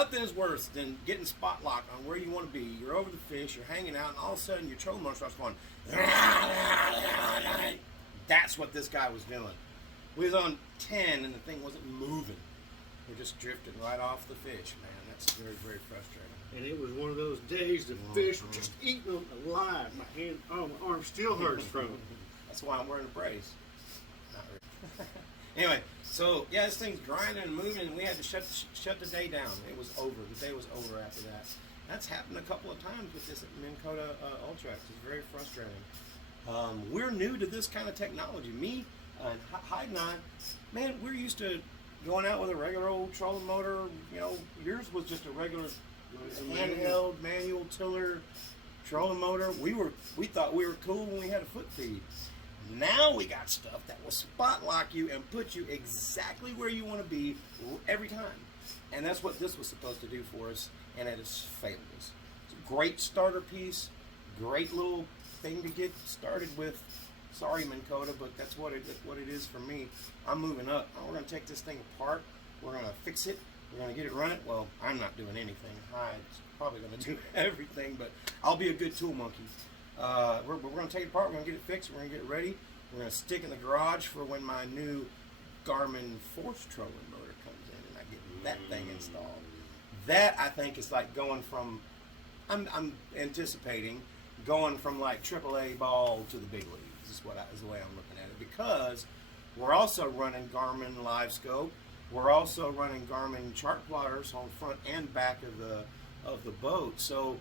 Nothing is worse than getting spot locked on where you want to be. You're over the fish, you're hanging out, and all of a sudden your trolling motor starts going. That's what this guy was doing. We was on 10 and the thing wasn't moving. We're just drifting right off the fish, man. That's very, very frustrating. And it was one of those days the fish were just eating them alive. My hand, oh, my arm still hurts from it. That's why I'm wearing a brace. Not really. Anyway, so yeah, this thing's grinding and moving, and we had to shut the day down. It was over. The day was over after that. That's happened a couple of times with this Minnkota Ultrex. It's very frustrating. We're new to this kind of technology. Me and Hyde and I, man, we're used to going out with a regular old trolling motor. You know, yours was just a regular handheld manual tiller trolling motor. We thought we were cool when we had a foot feed. Now we got stuff that will spot lock you and put you exactly where you want to be every time. And that's what this was supposed to do for us, and it has failed us. It's a great starter piece, great little thing to get started with. Sorry, Minnkota, but that's what it is for me. I'm moving up. We're going to take this thing apart. We're going to fix it. We're going to get it running. Well, I'm not doing anything. Hyde's probably going to do everything, but I'll be a good tool monkey. We're going to take it apart. We're going to get it fixed. We're going to get it ready. We're going to stick in the garage for when my new Garmin force trolling motor comes in and I get that thing installed. That, I think, is like going from, I'm anticipating going from like AAA ball to the big leagues is the way I'm looking at it, because we're also running Garmin Live Scope. We're also running Garmin chart plotters on front and back of the boat. So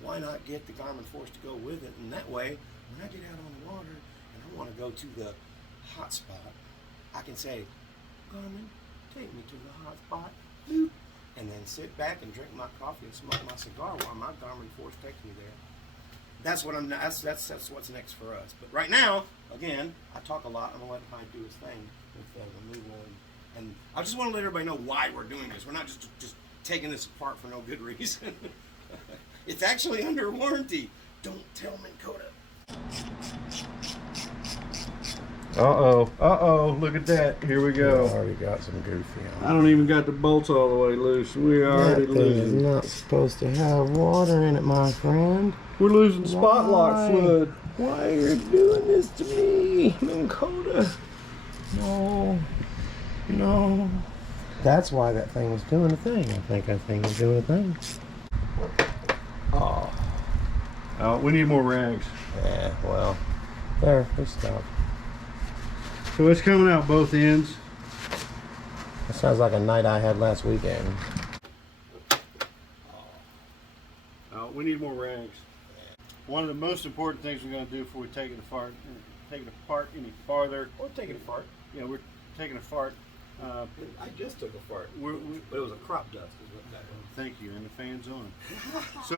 why not get the Garmin Force to go with it? And that way, when I get out on the water and I want to go to the hot spot, I can say, Garmin, take me to the hot spot, boop, and then sit back and drink my coffee and smoke my cigar while my Garmin Force takes me there. That's what that's what's next for us. But right now, again, I talk a lot. I'm gonna let Hyde do his thing with the removal, and I just want to let everybody know why we're doing this. We're not just taking this apart for no good reason. It's actually under warranty. Don't tell Minnkota. Uh-oh, look at that. Here we go. We already got some goofy on. I don't even got the bolts all the way loose. We are already That thing is losing. not supposed to have water in it, my friend. We're losing spot lock fluid. Why are you doing this to me, Minnkota? No. That's why that thing was doing a thing. I think that thing was doing a thing. Oh, we need more rags. Yeah, well, there, we stopped. So it's coming out both ends. That sounds like a night I had last weekend. Oh, we need more rags. One of the most important things we're going to do before we take it apart any farther. Or take it apart. Yeah, we're taking a fart. I just took a fart. But it was a crop dust is what that was. Thank you, and the fan's on. So